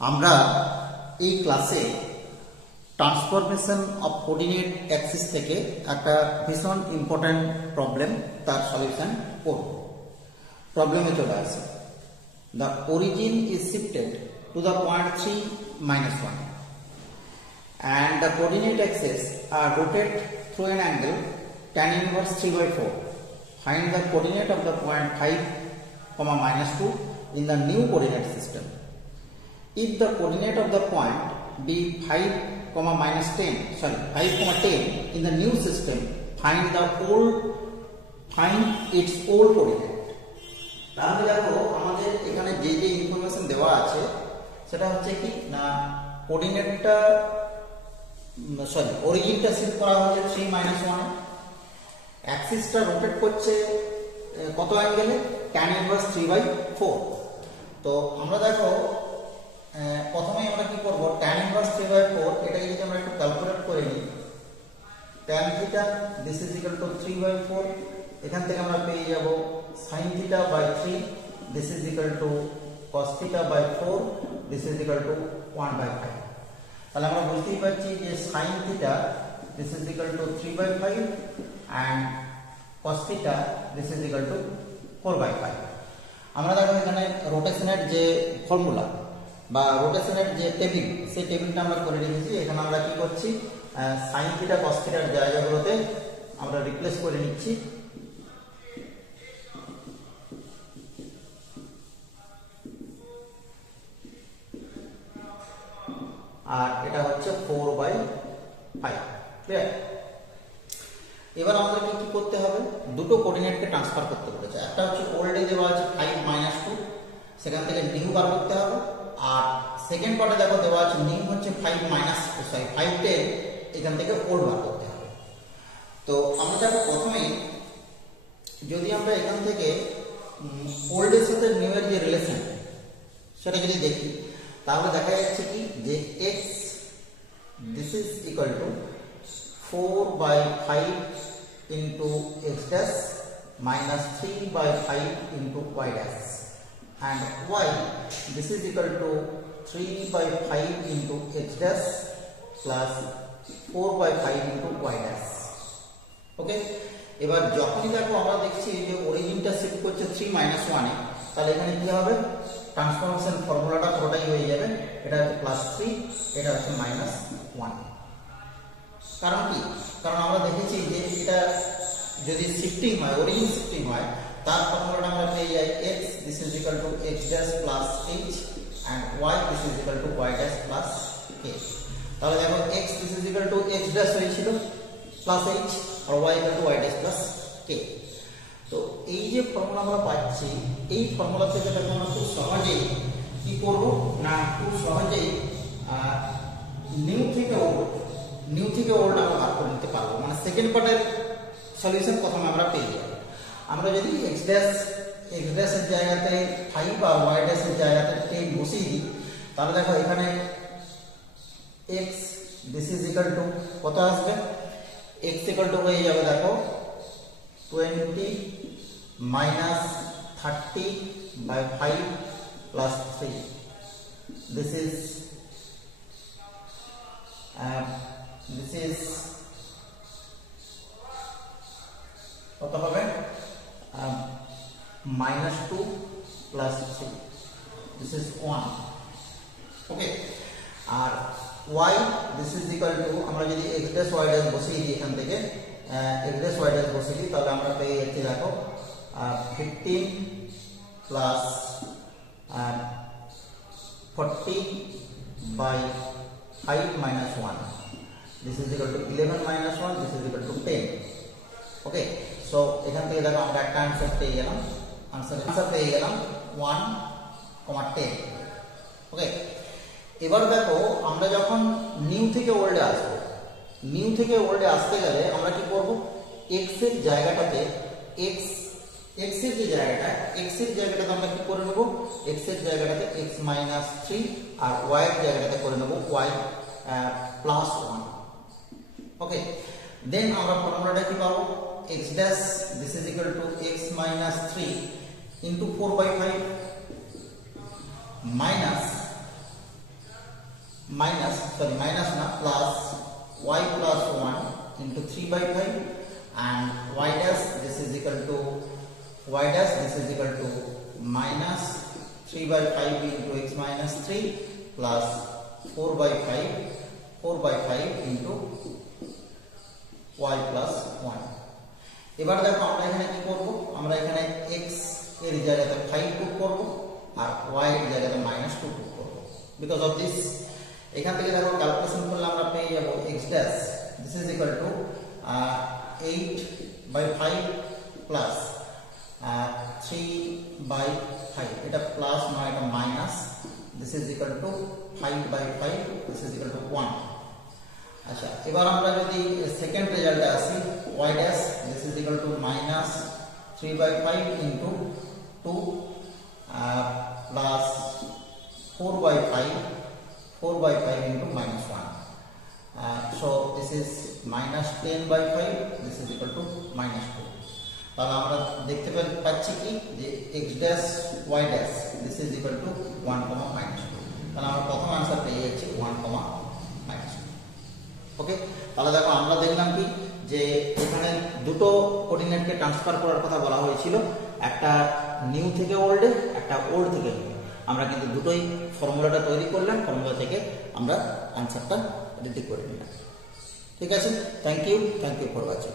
আমরা এই ক্লাসে ট্রান্সফরমেশন অফ কোঅর্ডিনেট অ্যাক্সিস থেকে একটা ভীষণ ইম্পর্টেন্ট প্রবলেম তার সলিউশন করব। প্রবলেমে চলে আসে, the origin is shifted to the point 3 - 1 and the coordinate axes are rotated through an angle tan inverse 3/4. Find the coordinate of the point 5, -2 in the new coordinate system. If the coordinate of the point be 5, -10, 5, 10 in the new system, find its old coordinate. তাহলে দেখো আমাদের এখানে যে information দেওয়া আছে সেটা হচ্ছে কি না, কোঅর্ডিনেটটা অরিজিনটা শিফট করা হয়েছে 3 - 1 এ, অ্যাক্সিসটা রোটেট করছে কত অ্যাঙ্গেলে, tan ইনভার্স 3/4। তো আমরা দেখো প্রথমেই আমরা কি করব, tan ইনভার্স 3/4 এটাকে যদি আমরা একটু ক্যালকুলেট করে নিই, tan theta this is equal to 3/4, এখান থেকে আমরা পেয়ে যাব sin theta by 3 this is equal to cos theta by 4 this is equal to 1/5। তাহলে আমরা বুঝতেই পারছি যে sin theta this is equal to 3/5 and cos theta this is equal to 4/5। আমরা দেখো এখানে রোটেশনের যে ফর্মুলা বা রোটেশনের যে টেবিল, সেই টেবিলটা আমরা করে রেখেছি। এখানে আমরা কি করছি, sin থিটা cos থিটার জায়গাগুলোতে আমরা রিপ্লেস করে নিচ্ছি। আর এটা হচ্ছে 4/5, ক্লিয়ার? এবার আমাদেরকে কি করতে হবে, দুটো কোঅর্ডিনেটকে ট্রান্সফার করতে বলেছে। একটা হচ্ছে ওল্ডে দেওয়া আছে 5 - 2, সেখান থেকে নিউ বার করতে হবে। আর সেকেন্ড পার্টে দেখো দেওয়া আছে নিউ হচ্ছে 5 - 10, এখান থেকে ওল্ড বার করতে হবে। তো আমরা দেখো প্রথমেই যদি আমরা এখান থেকে ওল্ডের সাথে নিউ এর যে রিলেশন সেটা যদি দেখি, তাহলে দেখা যাচ্ছে কি যে x this is equal to 4/5 into x dash minus 3/5 into y dash, and y this is equal to 3/5 into x dash plus 4/5 into y dash। ওকে, এবার যখনই দেখো আমরা দেখছি যে অরিজিনটা শিফট করছে 3 - 1 এ, তাহলে এখানে কি হবে, ট্রান্সফরমেশন ফর্মুলাটা পুরোটাই হয়ে যাবে। এটা হচ্ছে +3, এটা হচ্ছে -1। কারণ কি, কারণ আমরা দেখেছি যে এটা যদি শিফটিং হয়, অরিজিন শিফটিং হয়, তার ফর্মুলাটা আমরা পেয়ে যাই x this is equal to x dash plus h and y this is equal to y dash plus k। তাহলে দেখো x this is equal to x dash হয়েছিল plus h R y equal to y dash plus k। তো এই যে formula আমরা পাচ্ছি, এই formula থেকে দেখো আমরা খুব সহজেই কি করব না, খুব সহজেই নিউ থেকে ওল্ড আমরা বার করে নিতে পারবো। মানে সেকেন্ড পার্টের সলিউশন প্রথমে আমরা পেয়ে যাব। আমরা যদি x ড্যাশ এর জায়গাতে 5 আর y ড্যাশ এর জায়গাতে 10 বসিয়ে দিই, তাহলে দেখো এখানে x this is equal two কত আসবে, x ইকুয়াল টু হয়ে যাবে দেখো 20 - 30/5 plus 3 this is কত হবে, -2 plus 3 this is 1। Okay, R y this is equal to আমরা যদি x dash y dash বসিয়ে দিই, এখান থেকে x dash y dash বসিয়ে দিই, তাহলে আমরা পেয়ে যাচ্ছি দেখো 15 plus 40/5 - 1 this is equal to 11 - 1 this is equal to 10। Okay, so এখান থেকে দেখো আমরা একটা আনসার পেয়ে গেলাম, আনসার পেয়ে গেলাম 1,10। ওকে, এবার দেখো আমরা যখন নিউ থেকে ওল্ডে আসবো, নিউ থেকে ওল্ডে আসতে গেলে আমরা কি করব, x এর জায়গাটাতে x এর যে জায়গাটা, x এর জায়গাটাতে আমরা কি করে নেব, x এর জায়গাটাতে x - 3 আর y এর জায়গাটাতে করে নেব y +1। ওকে, দেন আমরা ফর্মুলাটা কি পাবো, x dash this is equal to x - 3 into 4/5 minus minus na plus y plus 1 into 3 by 5 and y dash this is equal to minus 3 by 5 into x minus 3 plus 4 by 5 into y plus 1. এবার দেখো আমরা এখানে কি করব, আমরা এখানে x এর জায়গাতে 5 পুট করব আর y এর জায়গাতে -2 পুট করব। বিকজ অফ দিস এখান থেকে দেখো ক্যালকুলেশন করলে আমরা পেয়ে যাব x dash this is equal to 8 by 5 plus 3 by 5, এটা প্লাস নয় এটা minus, this is equal to 5 by 5, this is equal to 1. আচ্ছা এবার আমরা যদি সেকেন্ড রেজাল্টে আসি y dash this is equal to minus 3 by 5 into 2 plus 4 by 5 into minus 1. So this is minus 10 by 5, this is equal to minus 2. তাহলে আমরা দেখতে পাচ্ছি কি যে x dash y dash this is equal to 1, minus 2. তাহলে আমরা প্রথম answer পেয়ে যাচ্ছি 1, minus 2. ওকে, তাহলে দেখো আমরা দেখলাম কি যে এখানে দুটো কোঅর্ডিনেটকে ট্রান্সফার করার কথা বলা হয়েছিল, একটা নিউ থেকে ওল্ডে, একটা ওল্ড থেকে নিউ। আমরা কিন্তু দুটোই ফর্মুলাটা তৈরি করলাম, ফর্মুলা থেকে আমরা आंसरটা রেডি করে নিলাম। ঠিক আছে, থ্যাংক ইউ ফর ওয়াচিং।